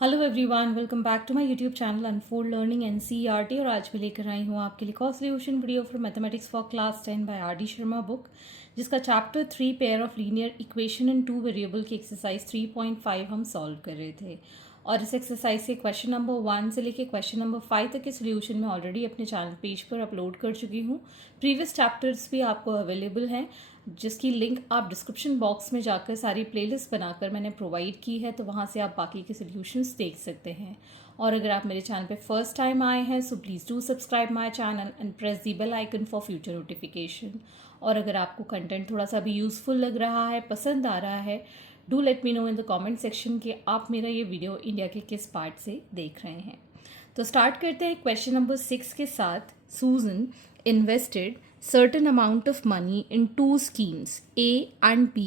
Hello everyone, welcome back to my YouTube channel unfold learning NCERT. और आज मैं लेकर आई हूँ आपके लिए कॉ solution video for mathematics for class 10 by R D Sharma book, जिसका chapter 3 pair of linear equation in 2 variable की एक्सरसाइज 3.5 हम सॉल्व कर रहे थे। और इस एक्सरसाइज से क्वेश्चन नंबर 1 से लेकर क्वेश्चन नंबर 5 तक के सोल्यूशन मैं ऑलरेडी अपने चैनल पेज पर अपलोड कर चुकी हूँ। प्रीवियस चैप्टर्स भी आपको अवेलेबल हैं, जिसकी लिंक आप डिस्क्रिप्शन बॉक्स में जाकर सारी प्लेलिस्ट बनाकर मैंने प्रोवाइड की है, तो वहाँ से आप बाकी के सॉल्यूशंस देख सकते हैं। और अगर आप मेरे चैनल पे फर्स्ट टाइम आए हैं so please do subscribe my channel and press the bell icon for future notification. और अगर आपको कंटेंट थोड़ा सा भी यूज़फुल लग रहा है, पसंद आ रहा है, do let me know in the comment section कि आप मेरा ये वीडियो इंडिया के किस पार्ट से देख रहे हैं। तो स्टार्ट करते हैं क्वेश्चन नंबर 6 के साथ। सूजन invested certain amount of money in two schemes A and B,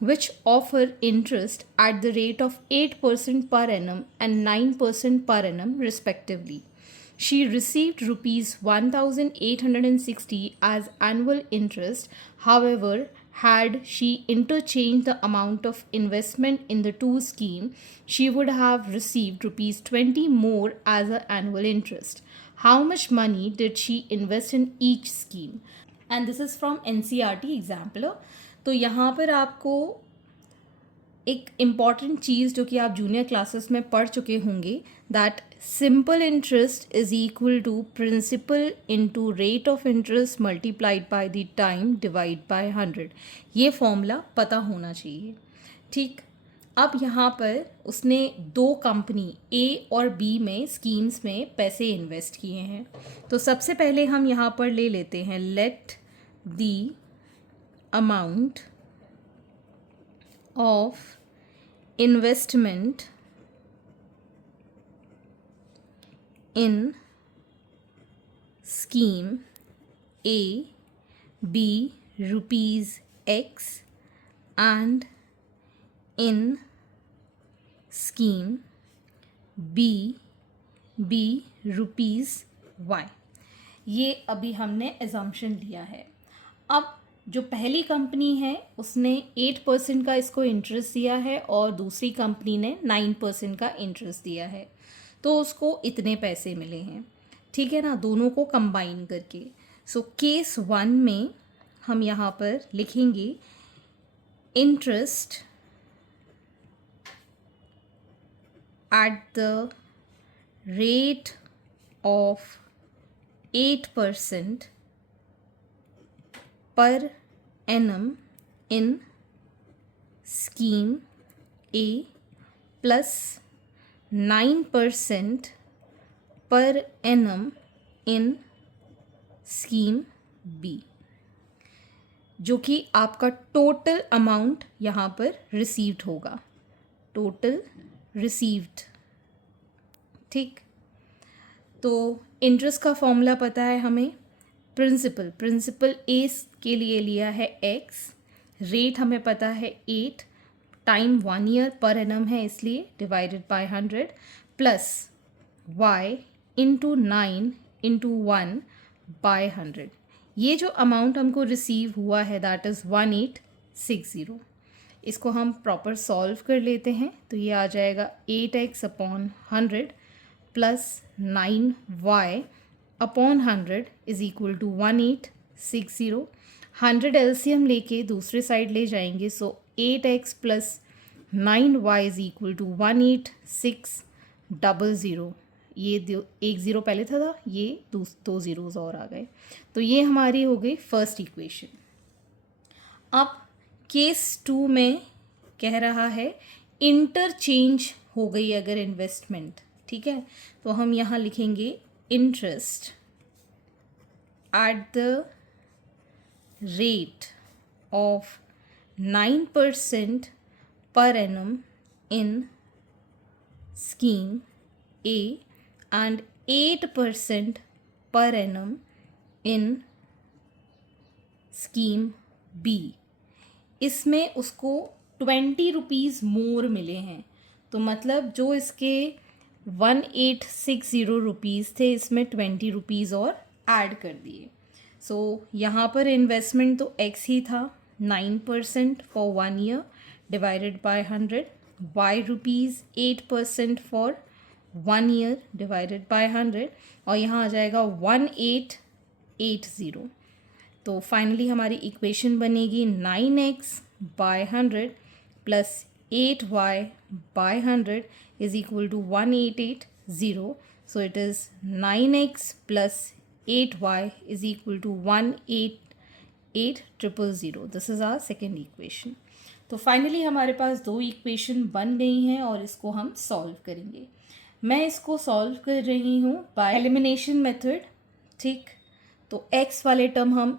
which offer interest at the rate of 8% per annum and 9% per annum respectively. She received rupees 1860 as annual interest. However, had she interchanged the amount of investment in the two scheme, she would have received rupees 20 more as an annual interest. How much money did she invest in each scheme? And this is from NCERT exemplar. तो यहाँ पर आपको एक important चीज़ जो कि आप junior classes में पढ़ चुके होंगे, that simple interest is equal to principal into rate of interest multiplied by the time divide by 100। ये फॉर्मूला पता होना चाहिए। ठीक, अब यहाँ पर उसने दो कंपनी ए और बी में स्कीम्स में पैसे इन्वेस्ट किए हैं। तो सबसे पहले हम यहाँ पर ले लेते हैं let the amount of investment in scheme A be rupees x and in scheme B rupees y. ये अभी हमने एजम्पशन लिया है। अब जो पहली कंपनी है उसने 8% का इसको इंटरेस्ट दिया है और दूसरी कंपनी ने 9% का इंटरेस्ट दिया है, तो उसको इतने पैसे मिले हैं। ठीक है ना, दोनों को कंबाइन करके। सो केस 1 में हम यहाँ पर लिखेंगे interest at the rate of 8% per annum in scheme A plus 9% per annum in scheme B, जो कि आपका टोटल अमाउंट यहाँ पर रिसीव्ड होगा, टोटल रिसीव्ड। ठीक, तो इंटरेस्ट का फॉर्मूला पता है हमें। प्रिंसिपल ए के लिए लिया है एक्स, रेट हमें पता है 8, टाइम 1 ईयर पर एनम है इसलिए divided by 100 plus y into 9 into 1 by 100। ये जो अमाउंट हमको रिसीव हुआ है दैट इज़ 1860। इसको हम प्रॉपर सॉल्व कर लेते हैं तो ये आ जाएगा 8x upon 100 plus 9y upon 100 is equal to 1860। 100 LCM लेके दूसरे साइड ले जाएंगे, so 8x plus 9y is equal to 18600। ये एक ज़ीरो पहले था, ये दो ज़ीरोज़ और आ गए, तो ये हमारी हो गई फर्स्ट इक्वेशन। अब केस 2 में कह रहा है इंटरचेंज हो गई अगर इन्वेस्टमेंट। ठीक है, तो हम यहाँ लिखेंगे interest at the rate of 9% per annum in scheme A and 8% per annum in scheme B. इसमें उसको 20 रुपीज़ मोर मिले हैं, तो मतलब जो इसके 1860 रुपीज़ थे इसमें 20 रुपीज़ और ऐड कर दिए। सो यहाँ पर इन्वेस्टमेंट तो एक्स ही था, 9% for 1 year divided by 100 y rupees 8% for 1 year divided by 100 और यहाँ आ जाएगा 1880। तो फाइनली हमारी इक्वेशन बनेगी 9x by 100 plus 8y by 100 is equal to 1880. So it is 9x plus 8y is equal to 188000. This is our second equation. तो finally हमारे पास दो equation बन गई हैं और इसको हम सॉल्व करेंगे. मैं इसको सॉल्व कर रही हूँ बाय एलिमिनेशन मेथड. ठीक, तो x वाले टर्म हम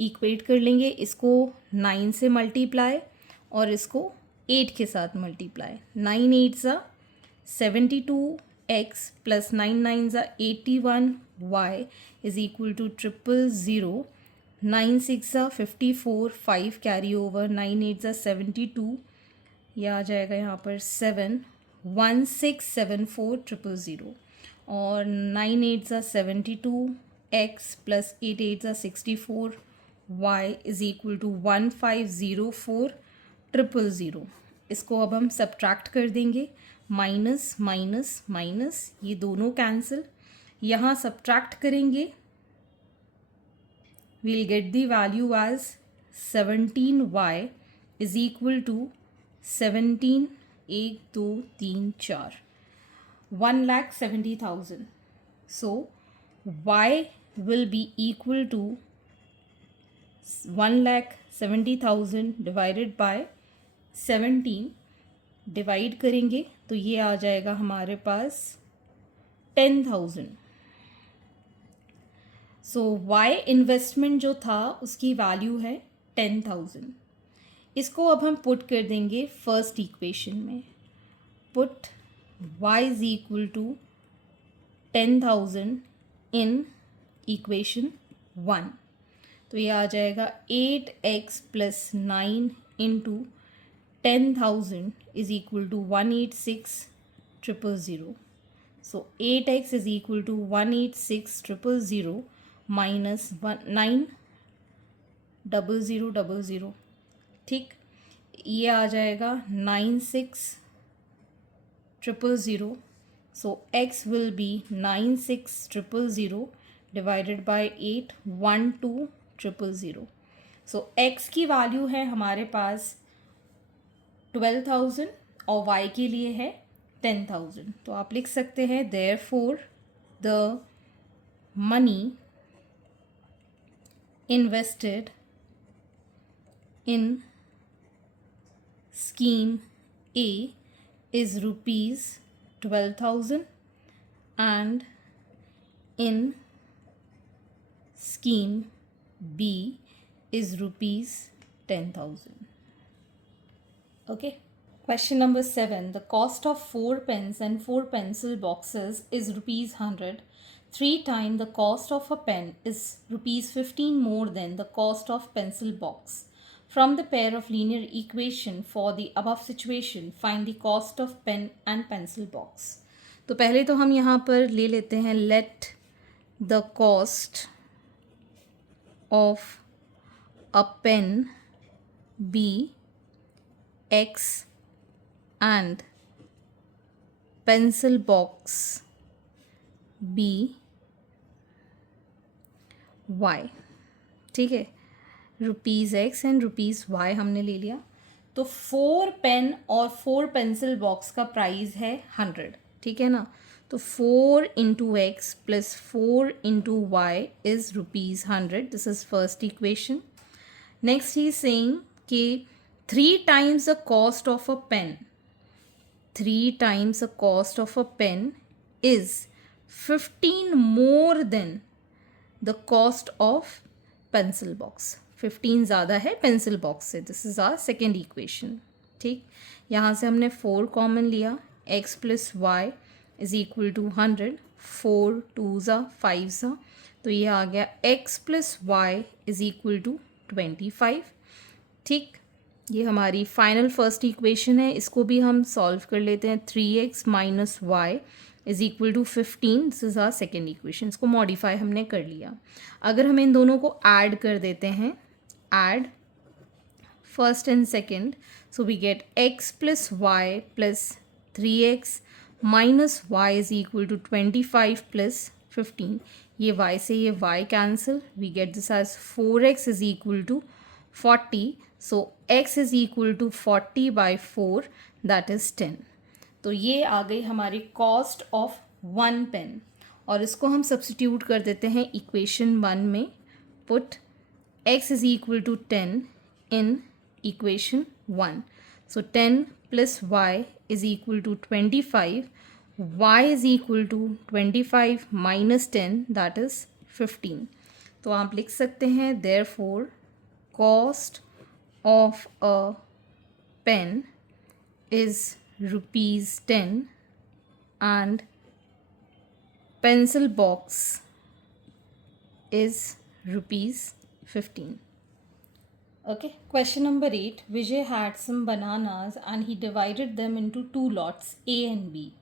इक्वेट कर लेंगे, इसको 9 से मल्टीप्लाई और इसको 8 के साथ मल्टीप्लाई. 9 8 ज़ा 72x प्लस 9 9 ज़ा 81y इज इक्वल टू 000. 9 6 ज़ा 54, 5 कैरी ओवर, 9 8 ज़ा 72, यह आ जाएगा यहाँ पर 7, 1674 000 और 9 8 ज़ा 72 x प्लस 8 8 ज़ा 64 y इज इक्वल टू 1504 000. इसको अब हम सब्ट्रैक्ट कर देंगे. माइनस माइनस माइनस ये दोनों कैंसिल, यहाँ सब्ट्रैक्ट करेंगे. we'll get the value as 17y is equal to 17 1 2 3 4 1,70,000. So y will be equal to 1,70,000 divided by 17. Divide करेंगे तो ये आ जाएगा हमारे पास 10,000. सो y इन्वेस्टमेंट जो था उसकी वैल्यू है 10,000. इसको अब हम पुट कर देंगे फर्स्ट इक्वेशन में. Put y is equal to 10,000 in equation 1. तो ये आ जाएगा 8x plus 9 into 10,000 is equal to 186,000. So 8x is equal to 186,000 minus 9,000,000. ठीक, ये आ जाएगा 96,000. So x will be 96,000 divided by 8, 12,000. So x की वैल्यू है हमारे पास 12,000 और y के लिए है 10,000. तो आप लिख सकते हैं therefore the money invested in scheme A is rupees 12,000 and in scheme B is rupees 10,000. Okay. Question number 7. The cost of 4 pens and 4 pencil boxes is rupees 100. 3 times the cost of a pen is rupees 15 more than the cost of pencil box. From the pair of linear equation for the above situation, find the cost of pen and pencil box. तो पहले तो हम यहाँ पर ले लेते हैं let the cost of a pen be x and pencil box be y. ठीक है, rupees x and rupees y हमने ले लिया. तो 4 पेन और 4 पेंसिल बॉक्स का प्राइस है 100. ठीक है ना. तो 4 into x plus 4 into y is rupees 100. This is first equation. Next he saying कि 3 times the cost of a pen. 3 times the cost of a pen is 15 more than the cost of pencil box. 15 ज़्यादा है pencil box से. This is our second equation. ठीक, यहाँ से हमने 4 common लिया. x plus y is equal to 100. 4 2 ज़ा 5 ज़ा, तो ये आ गया x plus y is equal to 25. ठीक, ये हमारी फाइनल फर्स्ट इक्वेशन है. इसको भी हम सॉल्व कर लेते हैं. 3x minus y is equal to 15. This is our second equation. इसको मॉडिफाई हमने कर लिया. अगर हम इन दोनों को ऐड कर देते हैं, add first and second. So we get x plus y plus 3x minus y is equal to 25 plus 15. ये y से ये y cancel. We get this as 4x is equal to 40. So x is equal to 40 by 4, that is 10. तो ये आ गई हमारी cost of 1 pen, और इसको हम सब्सटीट्यूट कर देते हैं इक्वेशन 1 में. Put x is equal to 10 in equation 1. So 10 plus y is equal to 25. Y is equal to 25 minus 10, that is 15. तो आप लिख सकते हैं therefore cost of a pen is rupees 10 and pencil box is rupees 15. Okay, question number 8. Vijay had some bananas and he divided them into 2 lots, A and B.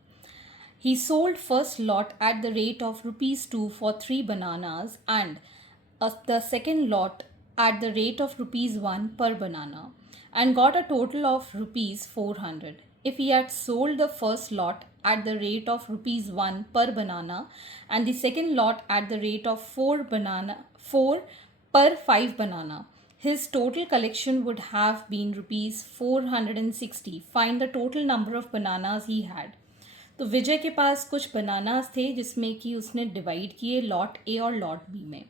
He sold first lot at the rate of rupees 2 for 3 bananas and the second lot at the rate of rupees 1 per banana, and got a total of rupees 400. If he had sold the first lot at the rate of rupees 1 per banana and the second lot at the rate of 4 per 5 banana, his total collection would have been rupees 460. Find the total number of bananas he had. तो विजय के पास कुछ bananas थे जिसमें कि उसने divide किए lot ए और lot B में.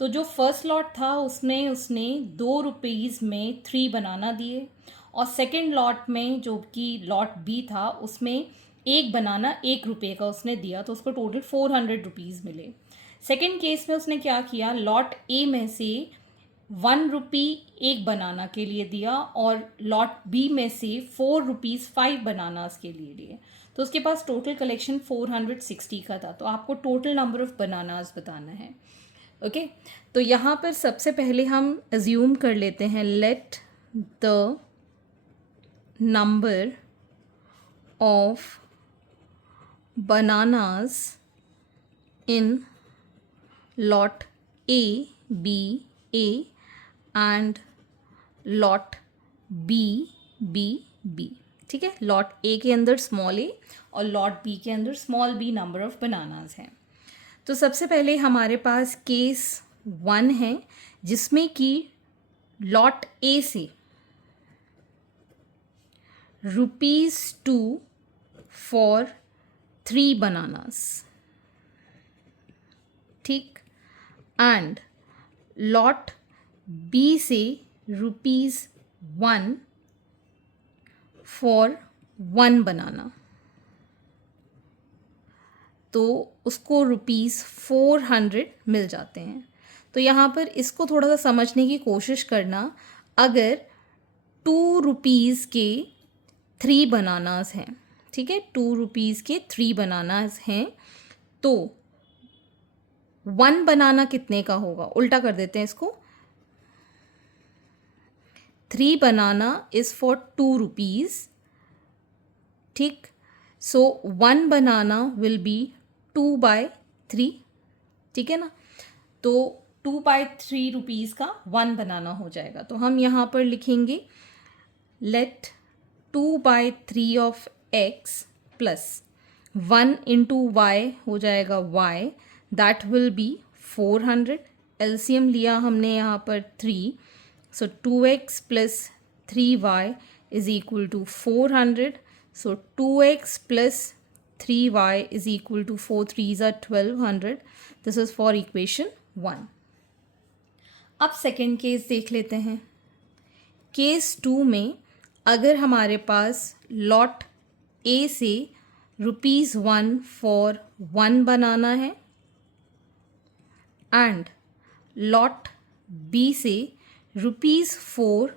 तो जो फर्स्ट लॉट था उसने 2 रुपीज़ में 3 बनाना दिए, और सेकंड लॉट में जो कि लॉट बी था उसमें एक बनाना 1 रुपये का उसने दिया, तो उसको टोटल 400 रुपीज़ मिले. सेकंड केस में उसने क्या किया, लॉट ए में से 1 रुपी एक बनाना के लिए दिया और लॉट बी में से 4 रुपीज़ 5 बनानास के लिए लिए. तो उसके पास टोटल कलेक्शन 460 का था. तो आपको टोटल नंबर ऑफ बनानास बताना है. ओके, तो यहाँ पर सबसे पहले हम अज्यूम कर लेते हैं let the number of bananas in lot A be a and lot B be b. ठीक है, लॉट ए के अंदर स्मॉल ए और लॉट बी के अंदर small b number of bananas हैं. तो सबसे पहले हमारे पास केस 1 है जिसमें कि लॉट ए से रुपीज़ 2 फॉर 3 बनानास. ठीक, एंड लॉट बी से रुपीज़ 1 फॉर 1 बनाना. तो उसको रुपीज़ 400 मिल जाते हैं. तो यहाँ पर इसको थोड़ा सा समझने की कोशिश करना. अगर 2 रुपीज़ के 3 बनानास हैं, ठीक है, 2 रुपीज़ के 3 बनानास हैं, तो 1 बनाना कितने का होगा, उल्टा कर देते हैं इसको. 3 बनाना इज़ फॉर 2 रुपीज़. ठीक, सो 1 बनाना विल बी 2 by 3. ठीक है ना, तो 2 by 3 रुपीज़ का 1 बनाना हो जाएगा. तो हम यहाँ पर लिखेंगे let 2 by 3 of x plus 1 into y हो जाएगा y, that will be 400. LCM लिया हमने यहाँ पर 3, so 2x plus 3y is equal to 400. So 2x plus 3y is equal to 4 3s are 1200. This is for equation 1. अब second case देख लेते हैं. केस 2 में अगर हमारे पास लॉट ए से रुपीज़ 1 फॉर 1 बनाना है एंड लॉट बी से रुपीज़ 4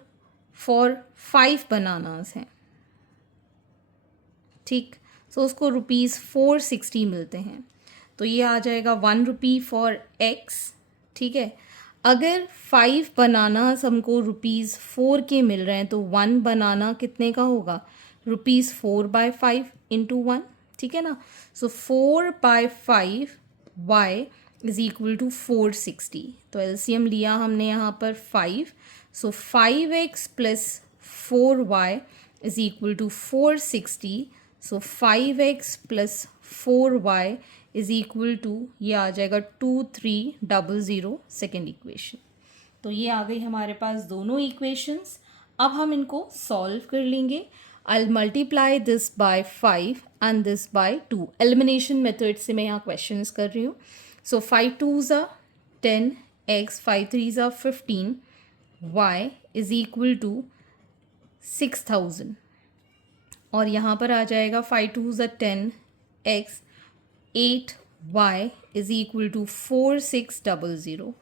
फॉर 5 बनानास हैं. ठीक, सो उसको रुपीज़ 460 मिलते हैं. तो ये आ जाएगा 1 रुपी फॉर एक्स. ठीक है, अगर 5 बनानास हमको रुपीज़ 4 के मिल रहे हैं तो 1 बनाना कितने का होगा, रुपीज़ 4 by 5 इंटू 1. ठीक है ना, so 4 by 5 y is equal to 460. तो एलसीएम लिया हमने यहाँ पर 5, So 5x plus 4y is equal to 460. So 5x plus 4y is equal to, ये आ जाएगा 2300, सेकेंड इक्वेशन. तो ये आ गई हमारे पास दोनों इक्वेशंस. अब हम इनको सॉल्व कर लेंगे. I'll multiply this by 5 and this by 2. Elimination method से मैं यहाँ questions कर रही हूँ. So 5 2s are 10, x 5 3s are 15, y is equal to 6000. और यहाँ पर आ जाएगा 5 2s are 10, x 8, y is equal to 4600.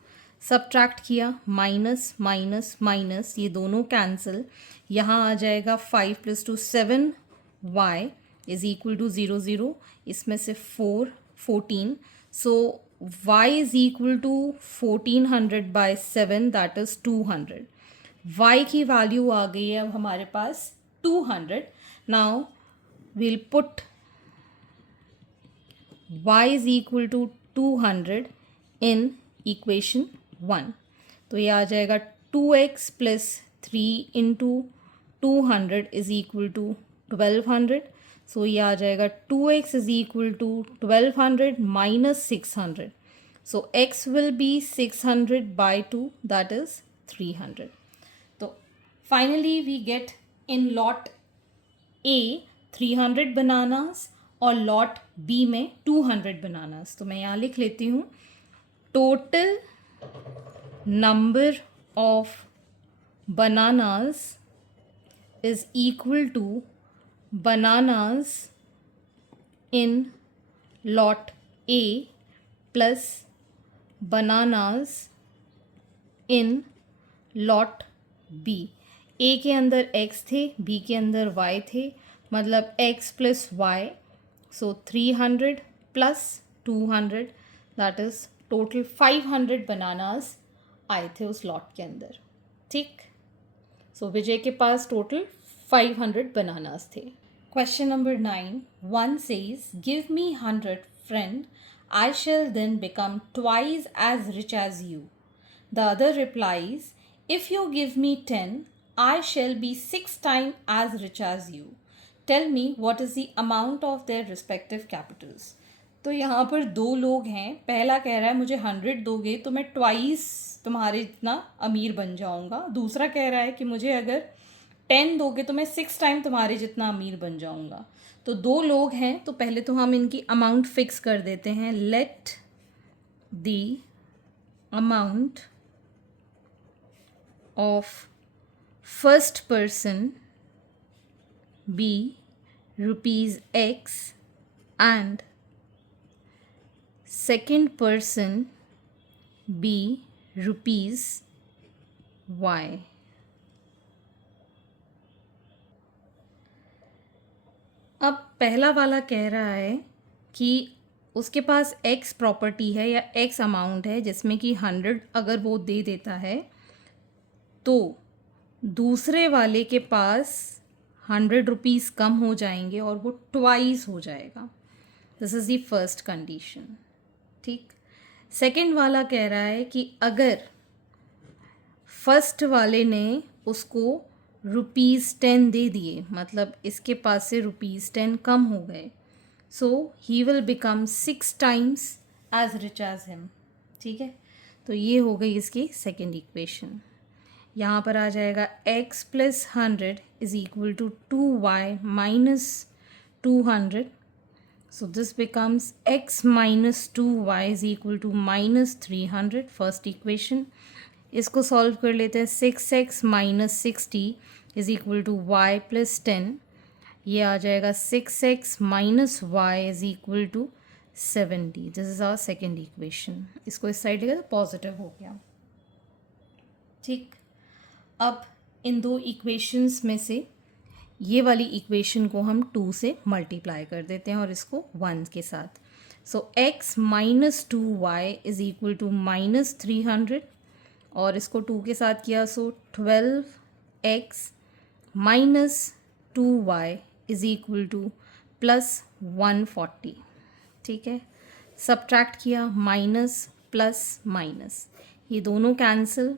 Subtract किया, माइनस माइनस माइनस, ये दोनों कैंसिल. यहाँ आ जाएगा 5 + 2 7, y इज इक्वल टू 0 0, इसमें से 4 14. So y is equal to 1400/7, that is 200. y की वैल्यू आ गई है अब हमारे पास 200. Now will put y is equal to 200 in equation 1. तो ये आ जाएगा 2x + 3 × 200 इज इक्वल टू 1200. सो ये आ जाएगा 2x is equal to 1200 minus 600. So x will be 600/2, that is 300. तो finally we get in lot A 300 bananas और lot B में 200 बनानास. तो मैं यहाँ लिख लेती हूँ, total number of bananas is equal to bananas in lot A plus bananas in lot B. A के अंदर x थे, B के अंदर y थे, मतलब x plus y. So 300 plus 200, that is total 500 bananas आए थे उस लॉट के अंदर. ठीक. सो विजय के पास टोटल 500 बनानास थे. Question number 9. One says give me 100 friend, I shall then become twice as rich as you. The other replies if you give me 10 I shall be 6 times as rich as you. Tell me what is the amount of their respective capitals. तो यहाँ पर दो लोग हैं. पहला कह रहा है मुझे 100 दोगे तो मैं ट्वाइस तुम्हारे जितना अमीर बन जाऊँगा. दूसरा कह रहा है कि मुझे अगर 10 दोगे तो मैं 6 टाइम तुम्हारे जितना अमीर बन जाऊँगा. तो दो लोग हैं, तो पहले तो हम इनकी अमाउंट फिक्स कर देते हैं. Let the amount of first person be ₹X and second person be ₹Y. अब पहला वाला कह रहा है कि उसके पास x प्रॉपर्टी है या x अमाउंट है जिसमें कि 100 अगर वो दे देता है तो दूसरे वाले के पास ₹100 कम हो जाएंगे और वो ट्वाइस हो जाएगा. This is the first condition. ठीक. सेकंड वाला कह रहा है कि अगर फर्स्ट वाले ने उसको ₹10 दे दिए, मतलब इसके पास से ₹10 कम हो गए, so he will become 6 times as rich as him. ठीक है. तो ये हो गई इसकी सेकंड इक्वेशन. यहाँ पर आ जाएगा x + 100 is equal to 2y minus 200. So this becomes x minus 2y is equal to minus 300. First equation. इसको सॉल्व कर लेते हैं. 6x minus 60 is equal to y plus 10. ये आ जाएगा 6x minus y is equal to 70. This is our second equation. इसको इस side लेकर पॉजिटिव हो गया. ठीक. अब इन दो इक्वेशंस में से ये वाली इक्वेशन को हम 2 से मल्टीप्लाई कर देते हैं और इसको 1 के साथ. So x minus 2y is equal to minus 300 और इसको 2 के साथ किया, so 12x minus 2y is equal to plus 140. ठीक है. सब्ट्रैक्ट किया, माइनस प्लस माइनस, ये दोनों cancel.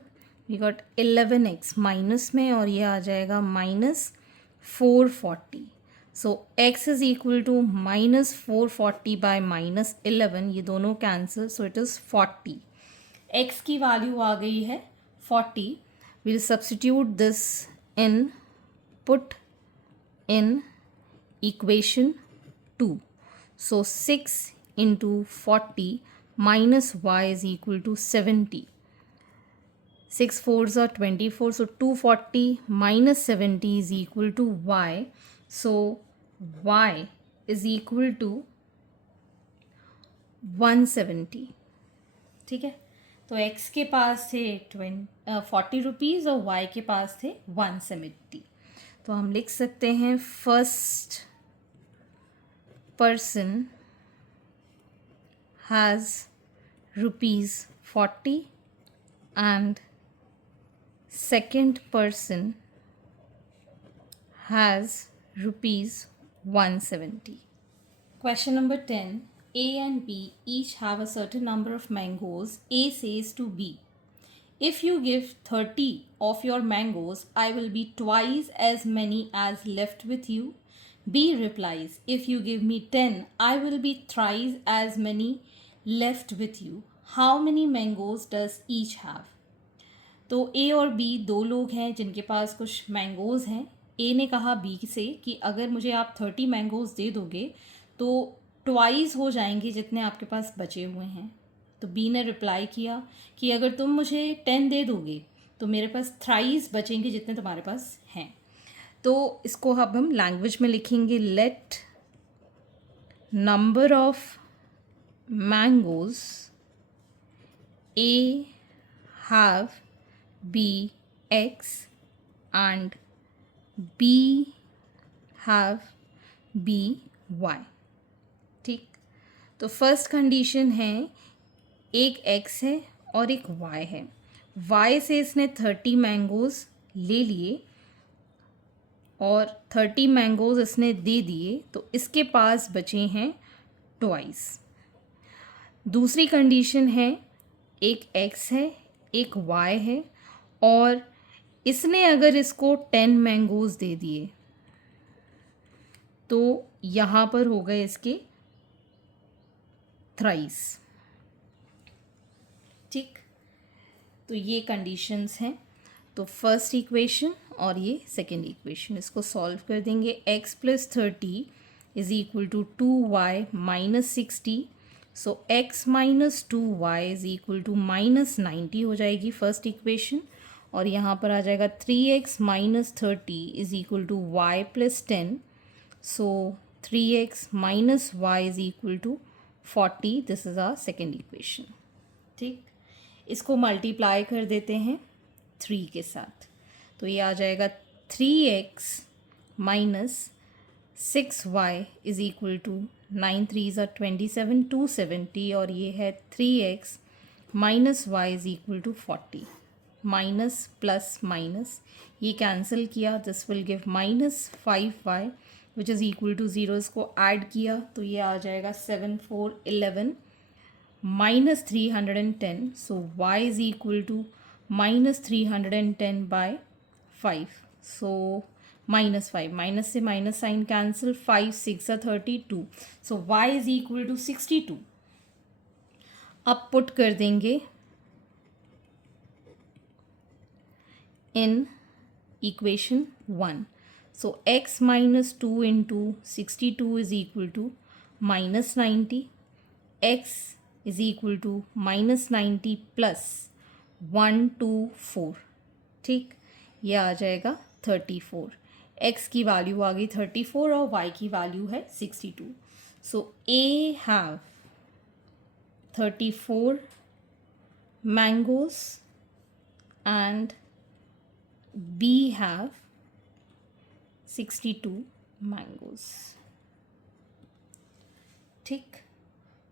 We got 11x minus में, और ये आ जाएगा -440. So x is equal to -440 by -11, ये दोनों cancel, so it is 40. x की वैल्यू आ गई है 40. Will substitute this in, put in equation 2. So 6 into 40 minus y is equal to 70. 6 4s are 24. So 240 minus 70 is equal to y. So y is equal to 170. ठीक है, तो x के पास थे 40 rupees और y के पास थे 170. तो हम लिख सकते हैं first person has rupees 40 and second person has rupees 170. Question number 10. A and B each have a certain number of mangoes. A says to B, if you give 30 of your mangoes, I will be twice as many as left with you. B replies, if you give me 10, I will be thrice as many left with you. How many mangoes does each have? तो A और B दो लोग हैं जिनके पास कुछ mangoes हैं. A ने कहा B से कि अगर मुझे आप 30 मैंगोज़ दे दोगे तो ट्वाइस हो जाएंगे जितने आपके पास बचे हुए हैं. तो B ने रिप्लाई किया कि अगर तुम मुझे 10 दे दोगे तो मेरे पास थ्राइस बचेंगे जितने तुम्हारे पास हैं. तो इसको अब हम लैंग्वेज में लिखेंगे, let number of mangoes A have be x and B have be y. ठीक, तो फर्स्ट कंडीशन है एक x है और एक y है. y से इसने 30 मैंगोज़ ले लिए और 30 मैंगोज़ इसने दे दिए, तो इसके पास बचे हैं ट्वाइस. दूसरी कंडीशन है एक x है एक y है और इसने अगर इसको 10 मैंगोज़ दे दिए तो यहाँ पर हो गए इसके थ्राइस. ठीक, तो ये कंडीशंस हैं. तो फर्स्ट इक्वेशन और ये सेकेंड इक्वेशन, इसको सॉल्व कर देंगे. x plus 30 is equal to 2y minus 60. So x minus 2y is equal to minus 90 हो जाएगी फर्स्ट इक्वेशन. और यहाँ पर आ जाएगा 3x minus 30 is equal to y plus 10. So 3x minus y is equal to 40. This is our second equation. ठीक, इसको multiply कर देते हैं 3 के साथ, तो ये आ जाएगा 3x minus 6y is equal to 9 3s are 27 270. और ये है 3x minus y is equal to 40. Minus plus minus ये कैंसिल किया, this will give minus 5y which is equal to 0. इसको ऐड किया तो ये आ जाएगा 7 4 11 minus 310. So y is equal to minus 310 by 5. So minus 5, minus से minus sign cancel, 5 6 are 32. So y is equal to 62. अब put कर देंगे in equation 1. So x minus 2 into 62 is equal to minus 90. x is equal to minus 90 plus 124. ठीक, ये आ जाएगा 34. x की value आ गई 34 और y की वैल्यू है 62. सो a have 34 mangoes and b have 62 mangoes. ठीक,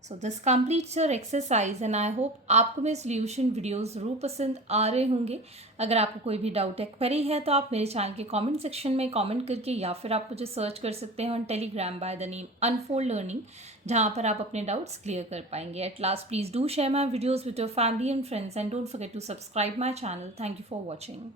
so this completes your exercise and I hope आपको मेरे सोल्यूशन वीडियोस ज़रूर पसंद आ रहे होंगे। अगर आपको कोई भी डाउट या क्वेरी है तो आप मेरे चैनल के कमेंट सेक्शन में कमेंट करके या फिर आप मुझे सर्च कर सकते हैं on Telegram by the name unfold learning, जहाँ पर आप अपने डाउट्स क्लियर कर पाएंगे। At last please do share my videos with your family and friends and don't forget to subscribe my channel. Thank you for watching.